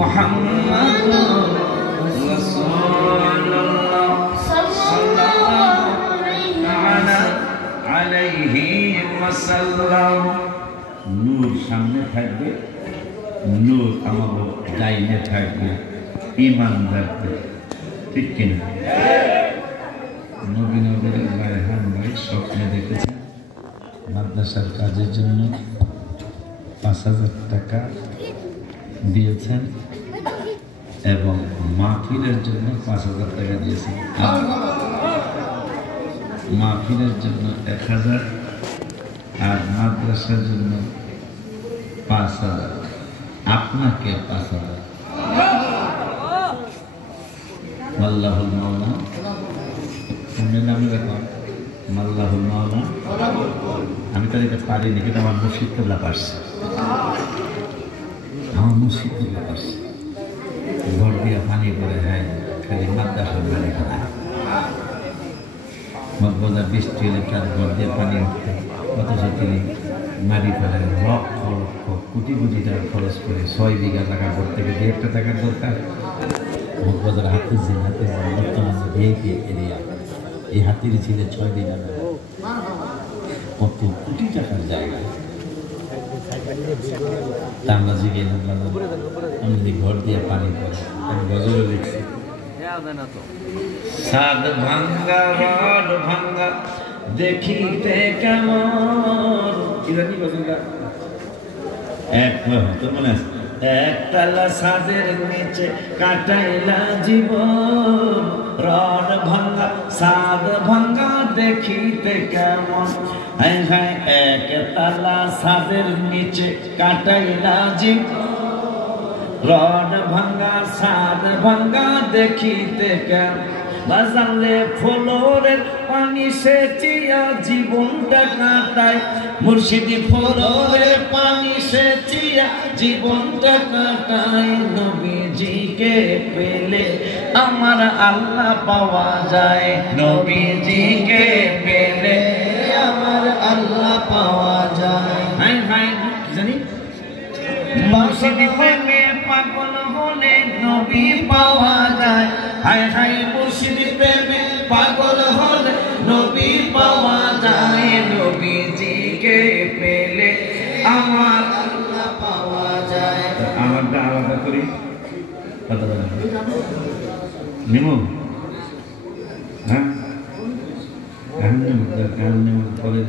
মুহাম্মাদুর রাসূলুল্লাহ সাল্লাল্লাহু আলাইহি ওয়াসাল্লাম। নূর সামনে থাকবে, নূর আমাদের ডাইনে থাকবে, ঈমানদারদের, ঠিক কিনা? নবী নবীর রায়হান ভাই স্বপ্নে দেখেছেন মাদ্রাসার কাজের জন্য 5,000 টাকা দিয়েছেন এবং মাহফিলের জন্য 5,000 টাকা দিয়েছেন, মাহফিলের জন্য 1,000 আর মাদ্রাসার জন্য 5,000, আপনাকে 5,000। আল্লাহুল মাওলা, তুমি নামে রাখুন আল্লাহুল মাওলা। আমি তো এটা পারিনি, কিন্তু আমার মুর্শিদ কেবলা পারছে, আমার মুর্শিদ কেবলা পারছে। ঘর দিয়ে পানি করে, হ্যাঁ, খালি মাদ্রাসার পানি করে মগবাজার বৃষ্টি হলে তার ঘর দিয়ে পানি উঠতে, অথচ তিনি মারি ফেলেন লক্ষ লক্ষ কোটি কোটি টাকা খরচ করে 6 বিঘা টাকা ঘর থেকে 2 টাকার দরকার। মগবাজার হাতিঝিল বর্তমানে ভিআইপি এরিয়া, এই হাতির ঝিলে 6 বিঘা কত কোটি টাকার জায়গা। তা আমরা জিজ্ঞেস আমি যদি ঘর দিয়ে পানি করে, আমি গজলে লিখছি সাদ ভাঙ্গা রড ভাঙ্গা দেখিতে কেমন, ইরানি গজলটা এক তো মনে আছে, একতলা সাজের নিচে কাটাইলা জীবন, রড ভাঙ্গা সাদ ভাঙ্গা দেখিতে কেমন, হ্যাঁ হ্যাঁ একতলা সাজের নিচে কাটাইলা জীবন, রড ভাঙ্গা সাদ ভাঙ্গা দেখিতে কেমন, বাজালে ফ্লোরের পানি সেচিয়া জীবনটা কাটায়, মুর্শিদি ফ্লোরের পানি সেচিয়া জীবনটা কাটায়, নবীজিকে পেলে আমার আল্লাহ পাওয়া যায়, নবীজিকে পেলে আমার আল্লাহ পাওয়া যায়। হাই হাই জানি মুর্শিদি প্রেমে পাগল হলে নবী পাওয়া যায়, হাই হাই মুর্শিদি প্রেমে পাগল হলে নবী পাওয়া যায়, নবীজিকে পেলে আমার আল্লাহ পাওয়া যায়। আমারটা আলাদা করি, কথা বলেন নিমু, হ্যাঁ, কারণ পরে